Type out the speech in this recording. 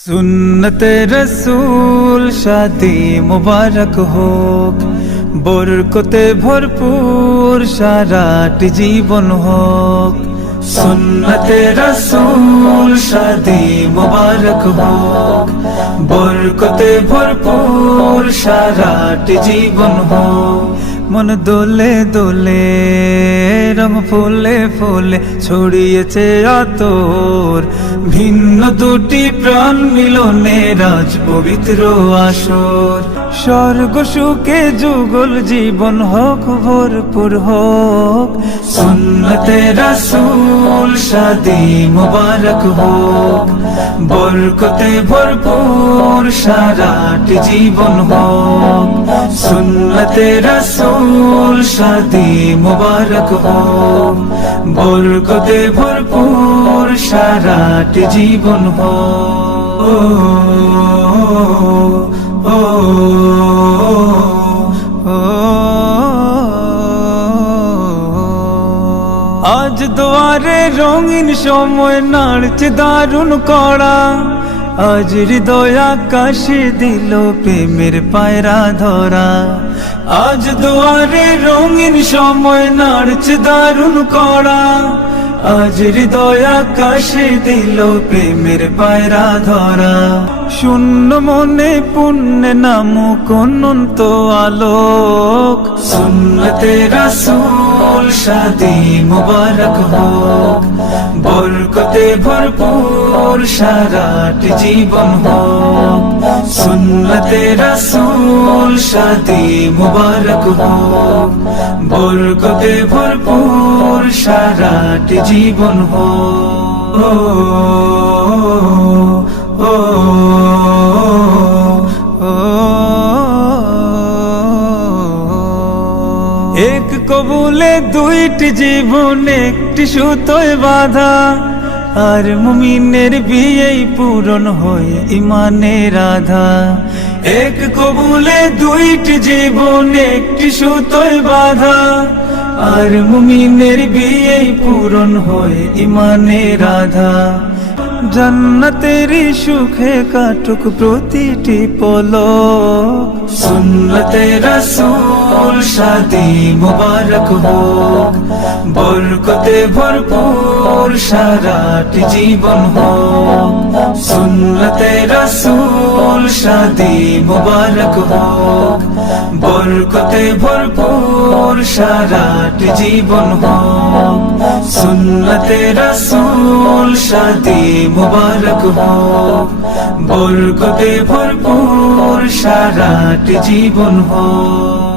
सुन्नते रसूल शादी मुबारक होक, बरकते भरपूर साराट जीवन होक। सुन्नते रसूल शादी मुबारक होक, बरकते भरपूर साराट जीवन होक। मन दोले दोले रंग ফুলে ফুলে ছড়িয়েছে আতর, ভিন্ন দুটি প্রাণ মিলনে রাজ পবিত্র আসর। স্বর্গ সুখে যুগল জীবন হোক ভরপুর হোক, সুন্নতে রাসূল শাদি মুবারক হোক, বরকতে ভরপুর সারাট জীবন হোক। সুন্নতে রাসূল শাদি মুবারক হোক, বরকতে ভরপুর সারাট জীবন হোক। আজ দুয়ারে রঙিন সময় নাড়ছে দারুণ কড়া, আজ হৃদয় আকাশে দিল প্রেমের পায়রা ধরা। আজ দুয়ারে রঙিন সময় নাড়ছে দারুণ কড়া, আজ হৃদয় আকাশে দিল প্রেমের পায়রা ধরা। শূন্য মনে পুণ্যে নামুক অনন্ত আলোক, সুন্নতে রাসূল শাদি মুবারক হোক, বরকতে ভরপুর সারাট জীবন হোক। সুন্নতে রাসূল শাদি মুবারক হোক, বরকতে ভরপুর সারাট জীবন হোক। এক কবুলে দুইটি জীবন একটি সুতোয় বাঁধা, আর মুমিনের বিয়েই পূরণ হয় ইমানের আধা। এক কবুলে দুইটি জীবন একটি সুতোয় বাঁধা, আর মুমিনের বিয়েই পূরণ হয় ইমানের আধা। জান্নাতেরই সুখে কাটুক প্রতিটি পলক, সুন্নতে রাসূল শাদি মুবারক হোক, বরকতে ভরপুর সারাট জীবন হোক। সুন্নতে রাসূল শাদি মুবারক হোক, বরকতে ভরপুর সারাট জীবন হোক। সুন্নতে রাসূল শাদি মুবারক হোক, বরকতে ভরপুর সারাট জীবন হোক।